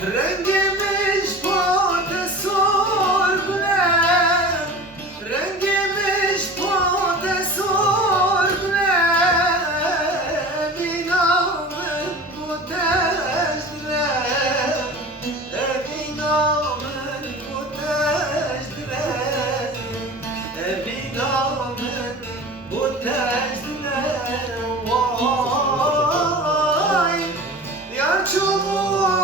Rengimiz pode sorgule, rengimiz pode sorgule, binamın bu tezdire, binamın bu tezdire, binamın bu tezdire, vay, ya çubuk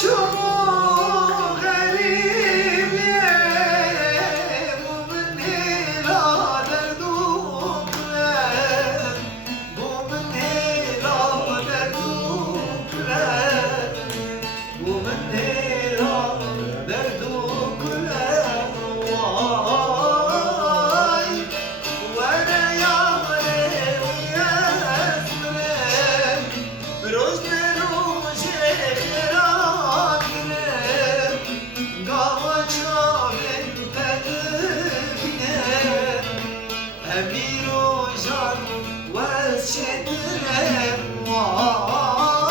çubuk garibi bu min hilader dukle bu min hilader dukle bu min hilader dukle vay ve ne yâre yesre rojne rojne أمير جان والشدرم واي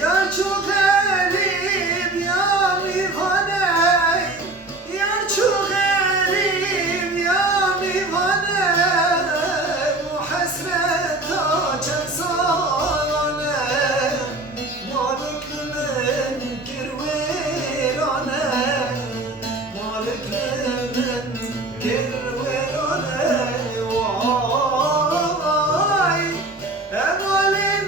يا شو غريب يا ميفاني يا شو غريب يا ميفاني وحسرتها كم صانه مالك من كرويرانه مالك من كرويرانه واي أمالين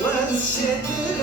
Can was